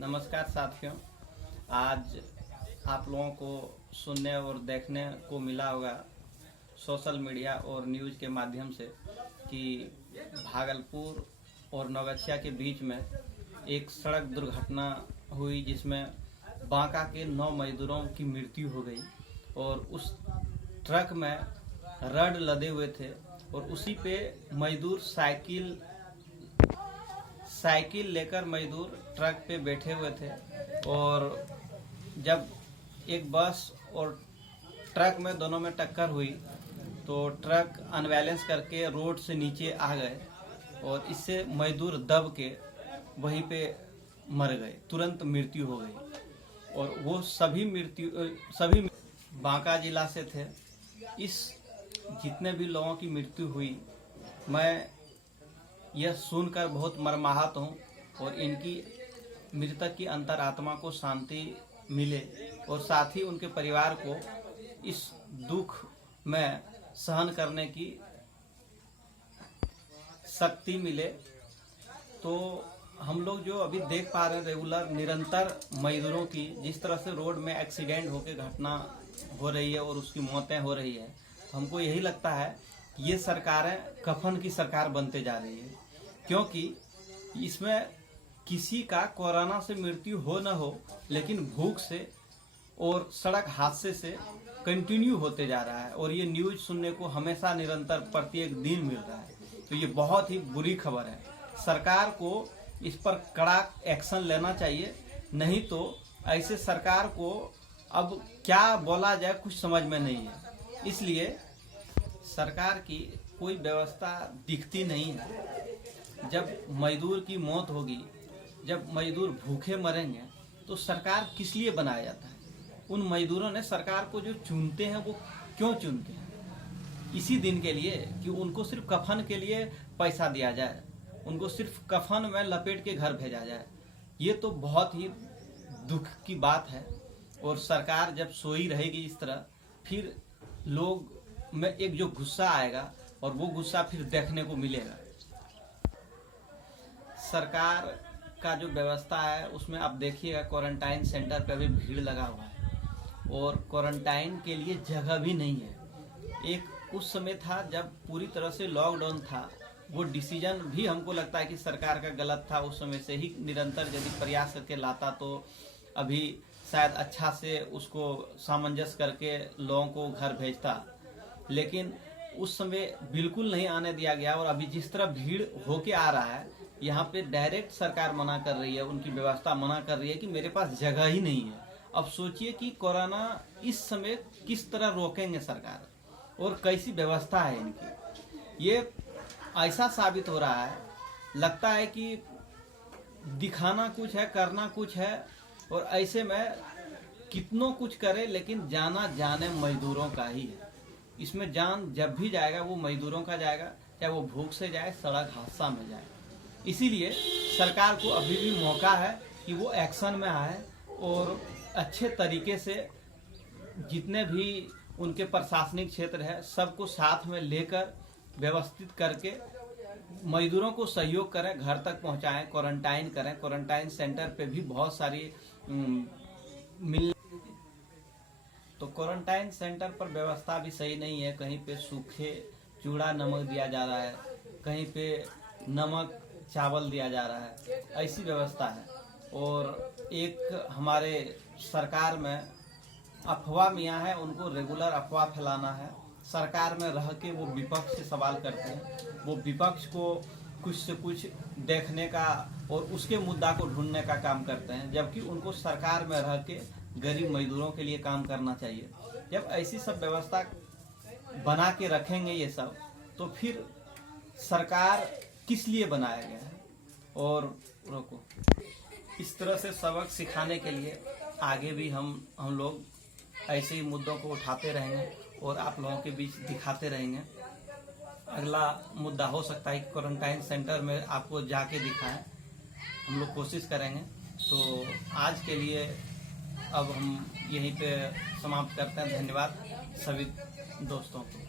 नमस्कार साथियों। आज आप लोगों को सुनने और देखने को मिला होगा सोशल मीडिया और न्यूज़ के माध्यम से कि भागलपुर और नवगछिया के बीच में एक सड़क दुर्घटना हुई जिसमें बांका के 9 मजदूरों की मृत्यु हो गई और उस ट्रक में रड लदे हुए थे और उसी पे मजदूर साइकिल लेकर मजदूर ट्रक पे बैठे हुए थे और जब एक बस और ट्रक में दोनों में टक्कर हुई तो ट्रक अनबैलेंस करके रोड से नीचे आ गए और इससे मजदूर दब के वहीं पे मर गए, तुरंत मृत्यु हो गई। और वो सभी बांका जिला से थे। इस जितने भी लोगों की मृत्यु हुई, मैं यह सुनकर बहुत मर्माहत हूँ और इनकी मृतक की अंतरात्मा को शांति मिले और साथ ही उनके परिवार को इस दुख में सहन करने की शक्ति मिले। तो हम लोग जो अभी देख पा रहे हैं रेगुलर निरंतर मजदूरों की जिस तरह से रोड में एक्सीडेंट होकर घटना हो रही है और उसकी मौतें हो रही है, तो हमको यही लगता है कि ये सरकारें कफन की सरकार बनते जा रही है, क्योंकि इसमें किसी का कोरोना से मृत्यु हो न हो लेकिन भूख से और सड़क हादसे से कंटिन्यू होते जा रहा है और ये न्यूज़ सुनने को हमेशा निरंतर प्रत्येक दिन मिल रहा है। तो ये बहुत ही बुरी खबर है। सरकार को इस पर कड़ा एक्शन लेना चाहिए, नहीं तो ऐसे सरकार को अब क्या बोला जाए कुछ समझ में नहीं है। इसलिए सरकार की कोई व्यवस्था दिखती नहीं है। जब मजदूर की मौत होगी, जब मजदूर भूखे मरेंगे, तो सरकार किस लिए बनाया जाता है? उन मजदूरों ने सरकार को जो चुनते हैं वो क्यों चुनते हैं? इसी दिन के लिए कि उनको सिर्फ कफन के लिए पैसा दिया जाए, उनको सिर्फ कफन में लपेट के घर भेजा जाए। ये तो बहुत ही दुख की बात है। और सरकार जब सोई रहेगी इस तरह, फिर लोग में एक जो गुस्सा आएगा और वो गुस्सा फिर देखने को मिलेगा। सरकार का जो व्यवस्था है उसमें आप देखिएगा क्वारंटाइन सेंटर पे भी भीड़ लगा हुआ है और क्वारंटाइन के लिए जगह भी नहीं है। एक उस समय था जब पूरी तरह से लॉकडाउन था, वो डिसीजन भी हमको लगता है कि सरकार का गलत था। उस समय से ही निरंतर यदि प्रयास करके लाता तो अभी शायद अच्छा से उसको सामंजस्य करके लोगों को घर भेजता, लेकिन उस समय बिल्कुल नहीं आने दिया गया। और अभी जिस तरह भीड़ होके आ रहा है, यहाँ पे डायरेक्ट सरकार मना कर रही है, उनकी व्यवस्था मना कर रही है कि मेरे पास जगह ही नहीं है। अब सोचिए कि कोरोना इस समय किस तरह रोकेंगे सरकार और कैसी व्यवस्था है इनकी। ये ऐसा साबित हो रहा है, लगता है कि दिखाना कुछ है, करना कुछ है और ऐसे में कितनों कुछ करे लेकिन जाना जाने मजदूरों का ही है। इसमें जान जब भी जाएगा वो मजदूरों का जाएगा, चाहे वो भूख से जाए, सड़क हादसा में जाए। इसीलिए सरकार को अभी भी मौका है कि वो एक्शन में आए और अच्छे तरीके से जितने भी उनके प्रशासनिक क्षेत्र है सबको साथ में लेकर व्यवस्थित करके मजदूरों को सहयोग करें, घर तक पहुंचाएं, क्वारंटाइन करें। क्वारंटाइन सेंटर पे भी बहुत सारी तो क्वारंटाइन सेंटर पर व्यवस्था भी सही नहीं है। कहीं पे सूखे चूड़ा नमक दिया जा रहा है, कहीं पे नमक चावल दिया जा रहा है, ऐसी व्यवस्था है। और एक हमारे सरकार में अफवाह मियाँ है, उनको रेगुलर अफवाह फैलाना है। सरकार में रह के वो विपक्ष से सवाल करते हैं, वो विपक्ष को कुछ से कुछ देखने का और उसके मुद्दा को ढूंढने का काम करते हैं, जबकि उनको सरकार में रह के गरीब मजदूरों के लिए काम करना चाहिए। जब ऐसी सब व्यवस्था बना के रखेंगे ये सब, तो फिर सरकार किस लिए बनाया गया है? और रोको, इस तरह से सबक सिखाने के लिए आगे भी हम लोग ऐसे ही मुद्दों को उठाते रहेंगे और आप लोगों के बीच दिखाते रहेंगे। अगला मुद्दा हो सकता है क्वारंटाइन सेंटर में आपको जाके दिखाएं, हम लोग कोशिश करेंगे। तो आज के लिए अब हम यहीं पे समाप्त करते हैं। धन्यवाद सभी दोस्तों को।